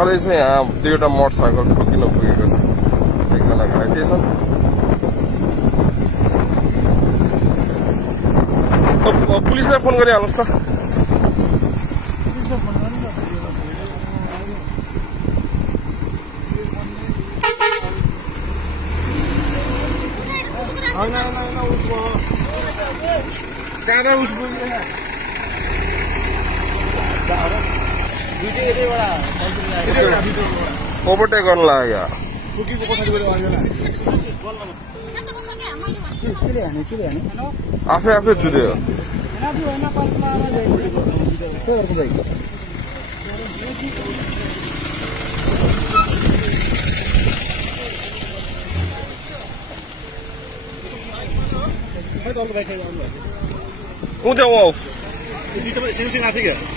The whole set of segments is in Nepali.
भर्खरै चाहिँ यहाँ दुईवटा मोटरसाइकल ठोकिन पुगेको छ। एकजना घाइते छन्। पुलिसलाई फोन गरिहाल्नुहोस् त। ओभरटेक गर्न लाग्यो आफै आफै चुर्यो।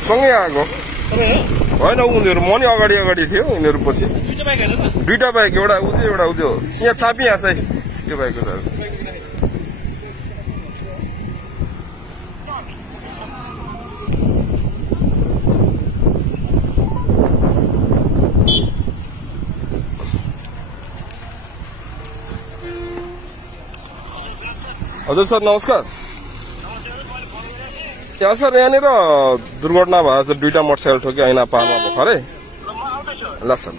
सँगै आएको होइन, उनीहरू म नि अगाडि अगाडि थियो, उनीहरू पछि दुईटा बाइक, एउटा उद्यो एउटा उद्यो। यहाँ चापिया चाहिँ त्यो बाइकको छ। हजुर सर नमस्कार। यहाँ सर यहाँनिर दुर्घटना भएको छ, दुईटा मोटरसाइकल ठोक्यो ऐना पारमा भर्खरै। ल सर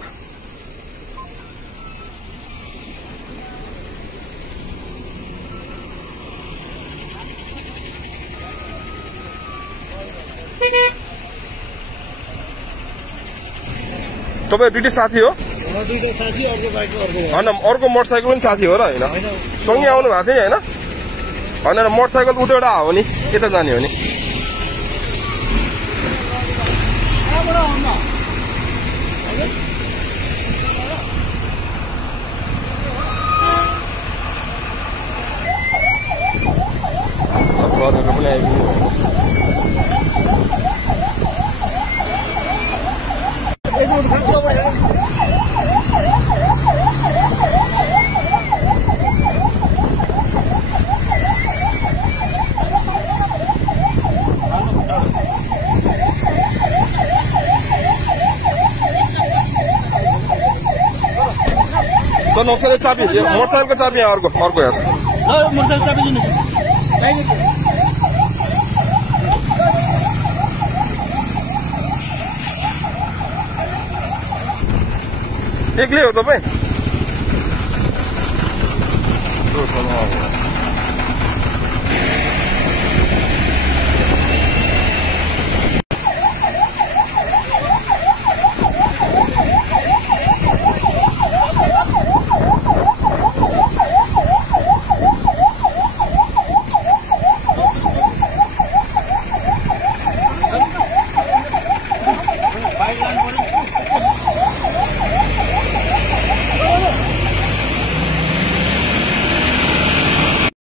तपाईँ दुईटै साथी हो? होइन, अर्को मोटरसाइकल पनि साथी हो र? होइन, सँगै आउनु भएको थियो नि? होइन होइन, मोटरसाइकल उतैबाट हो नि, यता जाने हो नि? गरेर पनि आइपुग्नु सर नमस्कार। चाबी मोटरसाइकलको चाबी अर्को यहाँ छ। मोटरसाइकल चाबी दिनु। एक्लै हो तपाईँ?